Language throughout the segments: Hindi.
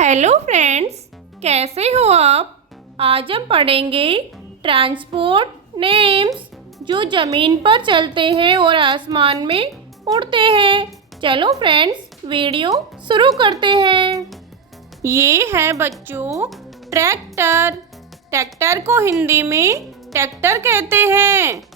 हेलो फ्रेंड्स, कैसे हो आप। आज हम पढ़ेंगे ट्रांसपोर्ट नेम्स जो ज़मीन पर चलते हैं और आसमान में उड़ते हैं। चलो फ्रेंड्स, वीडियो शुरू करते हैं। ये है बच्चों ट्रैक्टर। ट्रैक्टर को हिंदी में ट्रैक्टर कहते हैं।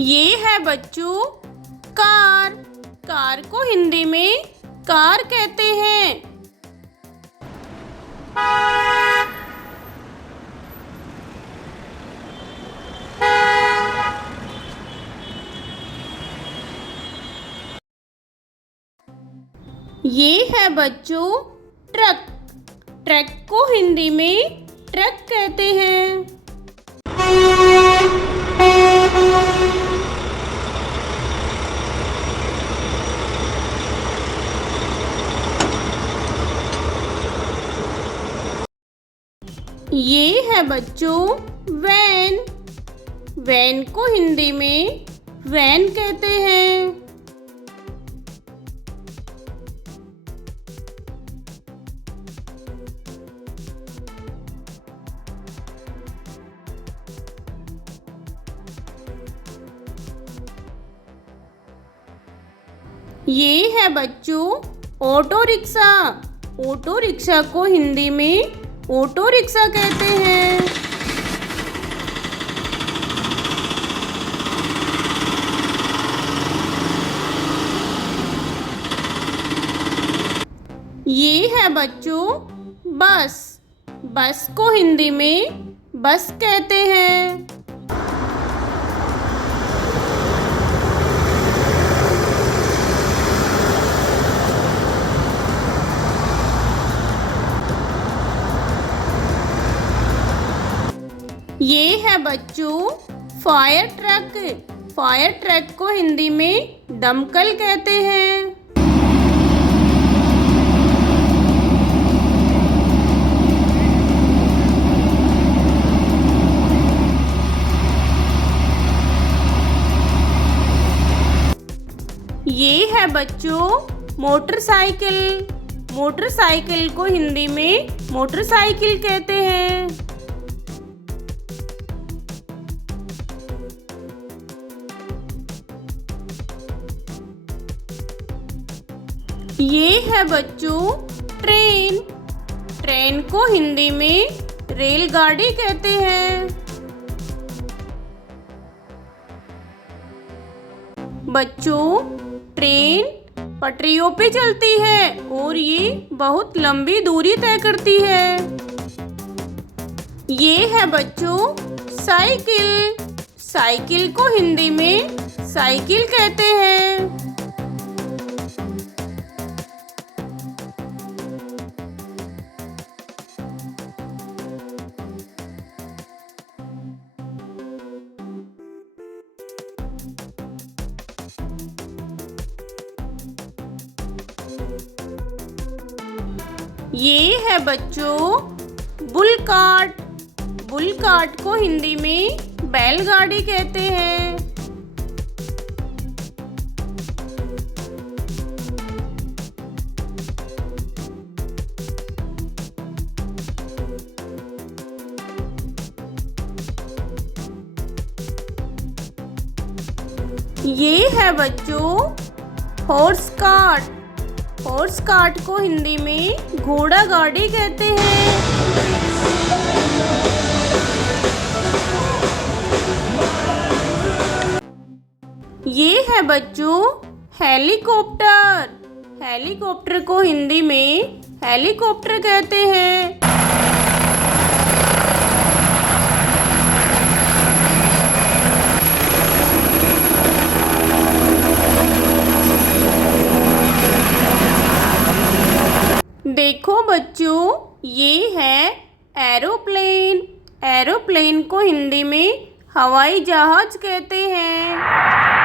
ये है बच्चों कार। कार को हिंदी में कार कहते हैं। ये है बच्चों ट्रक। ट्रक को हिंदी में ट्रक कहते हैं। ये है बच्चों वैन। वैन को हिंदी में वैन कहते हैं। ये है बच्चों ऑटो रिक्शा। ऑटो रिक्शा को हिंदी में ऑटो रिक्शा कहते हैं। ये है बच्चों बस। बस को हिंदी में बस कहते हैं। ये है बच्चों फायर ट्रक। फायर ट्रक को हिंदी में दमकल कहते हैं। ये है बच्चों मोटरसाइकिल। मोटरसाइकिल को हिंदी में मोटरसाइकिल कहते हैं। ये है बच्चों ट्रेन। ट्रेन को हिंदी में रेलगाड़ी कहते हैं। बच्चों ट्रेन पटरियों पे चलती है और ये बहुत लंबी दूरी तय करती है। ये है बच्चों साइकिल। साइकिल को हिंदी में साइकिल कहते हैं। ये है बच्चों बुल कार्ट। बुल कार्ट को हिंदी में बैलगाड़ी कहते हैं। ये है बच्चों हॉर्स कार्ट। हॉर्स कार्ट को हिंदी में घोड़ा गाड़ी कहते हैं। ये है बच्चों हेलीकॉप्टर। हेलीकॉप्टर को हिंदी में हेलीकॉप्टर कहते हैं। देखो बच्चों, ये है एरोप्लेन। एरोप्लेन को हिंदी में हवाई जहाज कहते हैं।